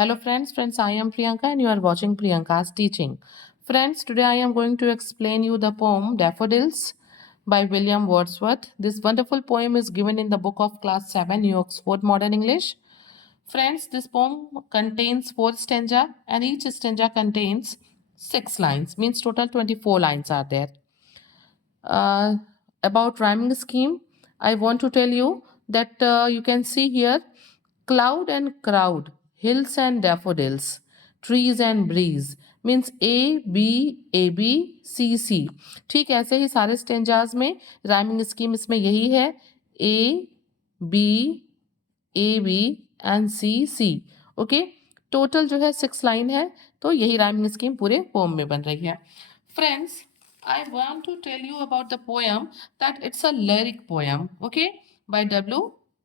Hello friends, I am Priyanka and you are watching Priyanka's teaching. Friends, today I am going to explain you the poem Daffodils by William Wordsworth. This wonderful poem is given in the book of class 7 New Oxford Modern English. Friends, this poem contains 4 stanza and each stanza contains 6 lines, means total 24 lines are there. Uh, about rhyming scheme, I want to tell you that you can see here cloud and crowd, hills and daffodils, trees and breeze, means A B C ठीक ऐसे ही सारे stanzas में rhyming scheme इसमें यही है A B and C okay total जो है 6 line है तो यही राइमिंग स्कीम पूरे पोम में बन रही है friends I want to tell you about the poem that it's a lyric poem, okay, by W.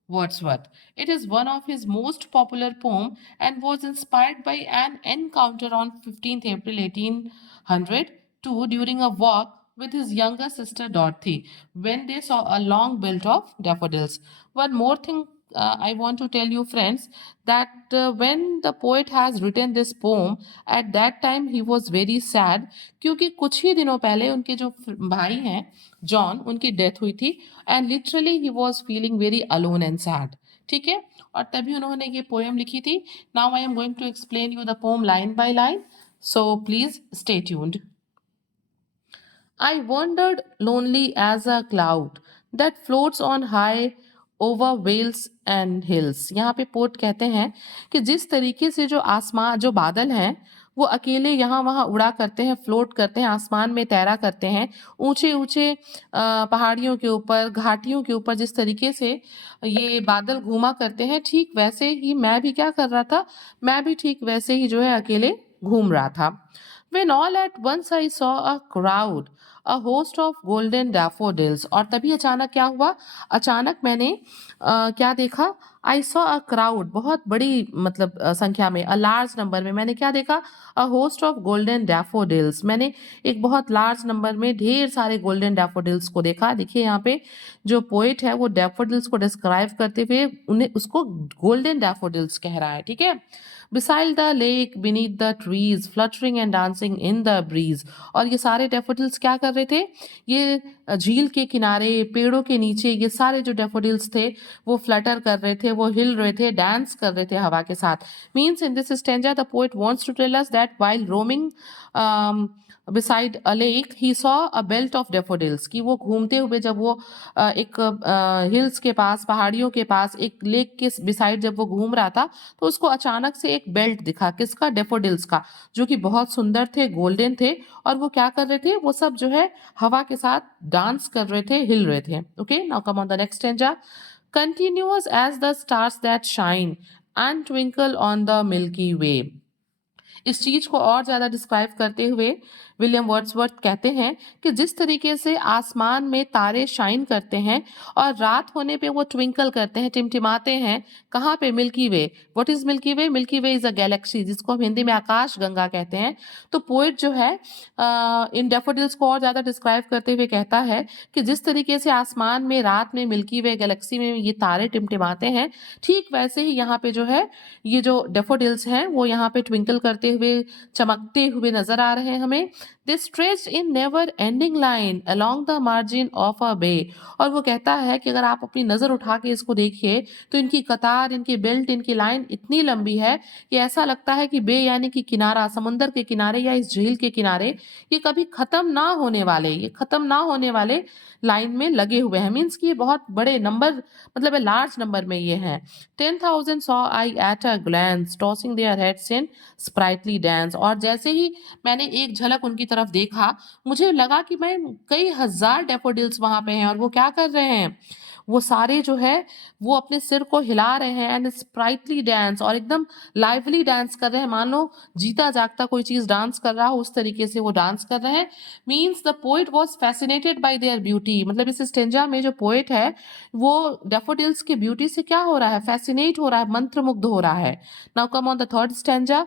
Wordsworth. It is one of his most popular poem and was inspired by an encounter on 15th April 1802 during a walk with his younger sister Dorothy when they saw a long belt of daffodils. One more thing I want to tell you friends that when the poet has written this poem at that time he was very sad क्योंकि कुछ ही दिनों पहले उनके जो भाई हैं John उनकी death हुई थी and literally he was feeling very alone and sad ठीक है और तभी उन्होंने ये पोएम लिखी थी now I am going to explain you the poem line by line so please stay tuned I wandered lonely as a cloud that floats on high over vales and hills. यहाँ पे pot कहते हैं कि जिस तरीके से जो आसमान जो बादल हैं वो अकेले यहाँ वहाँ उड़ा करते हैं फ्लोट करते हैं आसमान में तैरा करते हैं ऊंचे ऊंचे पहाड़ियों के ऊपर घाटियों के ऊपर जिस तरीके से ये बादल घूमा करते हैं ठीक वैसे ही मैं भी क्या कर रहा था मैं भी ठीक वैसे ही जो है अकेले घूम रहा था When all at once I saw a crowd, a host of golden daffodils. और तभी अचानक क्या हुआ अचानक मैंने क्या देखा आई सॉ अ क्राउड बहुत बड़ी मतलब संख्या में अ लार्ज नंबर में मैंने क्या देखा a host of golden daffodils मैंने एक बहुत लार्ज नंबर में ढेर सारे गोल्डन डैफोडिल्स को देखा देखिए यहाँ पे जो पोइट है वो डैफोडिल्स को डिस्क्राइब करते हुए उन्हें उसको गोल्डन डैफोडिल्स कह रहा है ठीक है beside the lake beneath the trees fluttering and dancing in the breeze और ये सारे डैफोडिल्स क्या कर रहे थे ये झील के किनारे पेड़ों के नीचे ये सारे जो डैफोडिल्स थे वो फ्लटर कर रहे थे वो हिल रहे थे डांस कर रहे थे हवा के साथ means in this stanza the poet wants to tell us that while roaming beside a lake he saw a belt of daffodils कि वो घूमते हुए जब वो एक हिल्स के पास पहाड़ियों के पास एक लेक के बिसाइड जब वो घूम रहा था तो उसको अचानक से एक बेल्ट दिखा किसका डेफोडिल्स का जो कि बहुत सुंदर थे गोल्डन थे और वो क्या कर रहे थे वो सब जो है हवा के साथ डांस कर रहे थे हिल रहे थे okay now come on the next stanza continuous as the stars that shine and twinkle on the milky way इस चीज को और ज्यादा डिस्क्राइब करते हुए विलियम वर्ड्सवर्थ कहते हैं कि जिस तरीके से आसमान में तारे शाइन करते हैं और रात होने पे वो ट्विंकल करते हैं टिमटिमाते हैं कहाँ पे milky way what is milky way is a Galaxy जिसको हम हिंदी में आकाश गंगा कहते हैं तो पोइट जो है इन डेफोडिल्स को और ज्यादा डिस्क्राइब करते हुए कहता है कि जिस तरीके से आसमान में रात में मिल्की वे गैलेक्सी में ये तारे टिमटिमाते हैं ठीक वैसे ही यहाँ पे जो है ये जो डेफोडिल्स हैं वो यहाँ पे ट्विंकल करते हुए चमकते हुए नजर आ रहे हैं हमें they stretched in never ending line along the margin of a bay और वो कहता है कि अगर आप अपनी नजर उठा के इसको देखिए तो इनकी कतार इनकी बेल्ट इनकी लाइन इतनी लंबी है कि ऐसा लगता है कि बे यानी कि किनारा समुंदर के किनारे या इस झील के किनारे ये कभी खत्म ना होने वाले ये खत्म ना होने वाले लाइन में लगे हुए हैं मीन्स कि ये बहुत बड़े नंबर मतलब लार्ज नंबर में ये हैं 10,000 saw I at a glance tossing their heads in sprightly dance और जैसे ही मैंने एक झलक उनकी तरफ देखा मुझे लगा कि मैं कई हजार डेफोडिल्स वहां पे हैं और वो क्या कर रहे हैं वो सारे जो है वो अपने सिर को हिला रहे हैं एंड स्प्राइटली डांस और एकदम लाइवली डांस कर रहे हैं मान लो जीता जागता कोई चीज डांस कर रहा हो उस तरीके से वो डांस कर रहे हैं means the poet was fascinated by there beauty मतलब इस स्टेंजा में जो पोइट है वो डेफोडिल्स की ब्यूटी से क्या हो रहा है फैसिनेट हो रहा है मंत्रमुग्ध हो रहा है now come on the third stanza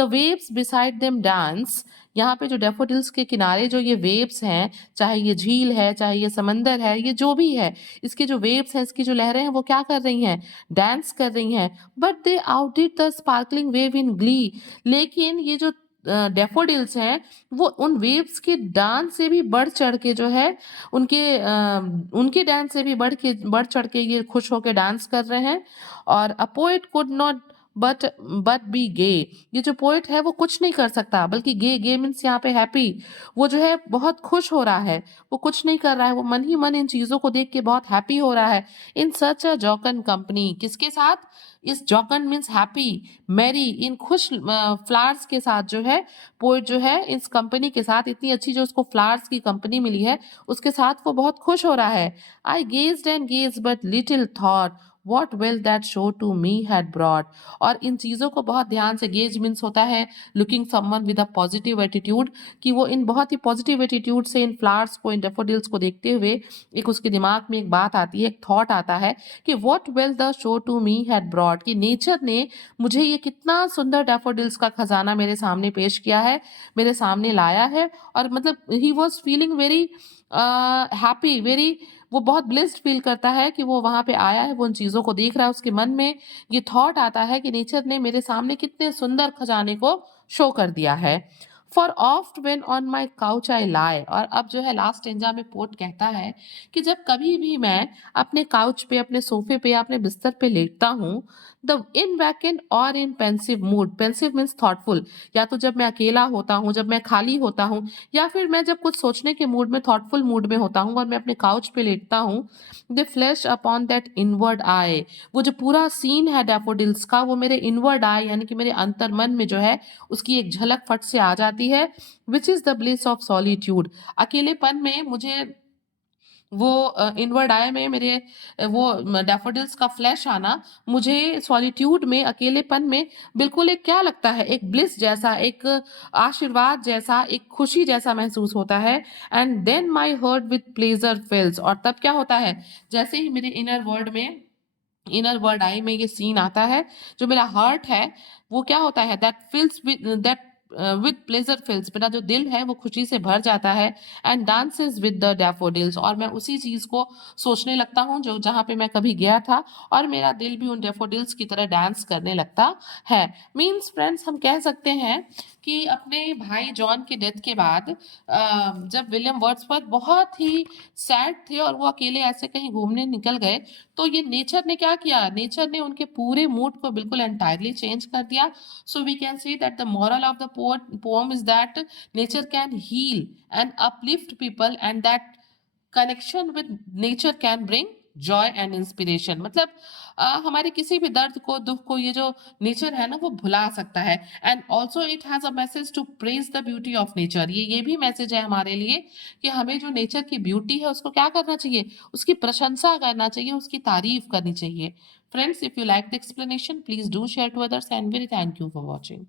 the waves beside them dance. यहाँ पे जो डैफोडिल्स के किनारे जो ये वेव्स हैं, चाहे ये झील है, चाहे ये समंदर है, ये जो भी है, इसके जो वेव्स हैं, इसकी जो लहरें हैं, वो क्या कर रही हैं? डांस कर रही हैं। But they outdid the sparkling wave in glee. लेकिन ये जो डैफोडिल्स हैं, वो उन वेव्स के डांस से भी बढ़ चढ़ के जो है, उनके डांस से भी बढ़ चढ़ के ये खुश होके डांस कर रहे हैं। और a poet could not but be gay. ये जो पोएट है वो कुछ नहीं कर सकता, बल्कि गे मीन्स यहाँ पे हैप्पी। वो जो है बहुत खुश हो रहा है, वो कुछ नहीं कर रहा है, वो मन ही मन इन चीजों को देख के बहुत हैप्पी हो रहा है। इन सच अ जॉकन कंपनी, किसके साथ? इस जॉकन मीन्स हैप्पी, मैरी, इन खुश फ्लावर्स के साथ जो है पोएट जो है इस कंपनी के साथ, इतनी अच्छी जो उसको फ्लावर्स की कंपनी मिली है, उसके साथ वो बहुत खुश हो रहा है। I gazed and gaze but little thought what will that show to me had brought. और इन चीज़ों को बहुत ध्यान से, गेज मीन्स होता है looking someone with a positive attitude, कि वो इन बहुत ही पॉजिटिव एटीट्यूड से इन फ्लावर्स को, इन डेफोडिल्स को देखते हुए एक उसके दिमाग में एक बात आती है, एक थॉट आता है कि what wealth the show to me had brought, कि नेचर ने मुझे ये कितना सुंदर डैफोडिल्स का खजाना मेरे सामने पेश किया है, मेरे सामने लाया है। और मतलब he was feeling very happy, very, वो बहुत ब्लेस्ड फील करता है कि वो वहाँ पे आया है, वो उन चीज़ों को देख रहा है। उसके मन में ये थॉट आता है कि नेचर ने मेरे सामने कितने सुंदर खजाने को शो कर दिया है। For oft when on my couch I lie. और अब जो है लास्ट स्टेंजा में पोट कहता है कि जब कभी भी मैं अपने काउच पे, अपने सोफे पे या अपने बिस्तर पे लेटता हूँ, द इन वैकेंट और in pensive mood, pensive means thoughtful, या तो जब मैं अकेला होता हूँ, जब मैं खाली होता हूँ, या फिर मैं जब कुछ सोचने के मूड में, थॉटफुल मूड में होता हूँ और मैं अपने काउच पे लेटता हूँ, दे फ्लैश अपॉन दैट इनवर्ड आई। वो जो पूरा सीन है डैफोडिल्स का, वो मेरे इनवर्ड आई यानी कि मेरे अंतर मन में जो है उसकी एक झलक फट से आ जाती है। Which is the bliss of solitude. अकेलेपन में मुझे वो इनवर्ड आई में मेरे वो डैफोडिल्स का फ्लैश आना, मुझे सॉलिट्यूड में, अकेलेपन में बिल्कुल एक क्या लगता है, एक ब्लिस जैसा, एक आशीर्वाद जैसा, एक खुशी जैसा महसूस होता है। And then my heart with pleasure fills. और तब क्या होता है, जैसे ही मेरे इनर वर्ल्ड आई में ये सीन आता है, जो मेरा हार्ट है वो क्या होता है, दैट विद प्लेजर फिल्स, मेरा जो दिल है वो खुशी से भर जाता है। And dances with the daffodils, और मैं उसी चीज को सोचने लगता हूँ जो जहाँ पे मैं कभी गया था, और मेरा दिल भी उन डैफोडिल्स की तरह डांस करने लगता है। मीन्स फ्रेंड्स, हम कह सकते हैं कि अपने भाई जॉन के डेथ के बाद जब विलियम वर्ड्सवर्थ बहुत ही सैड थे और वो अकेले ऐसे कहीं घूमने निकल गए, तो ये नेचर ने क्या किया, नेचर ने उनके पूरे मूड को बिल्कुल एंटायरली चेंज कर दिया। So we can see that the moral of the poem is that nature can heal and uplift people, and that connection with nature can bring joy and inspiration. मतलब हमारे किसी भी दर्द को, दुख को, ये जो नेचर है ना, वो भुला सकता है। And also it has a message to praise the beauty of nature. ये भी मैसेज है हमारे लिए कि हमें जो नेचर की ब्यूटी है उसको क्या करना चाहिए, उसकी प्रशंसा करना चाहिए, उसकी तारीफ करनी चाहिए। Friends, if you like the explanation, please do share to others, and very thank you for watching.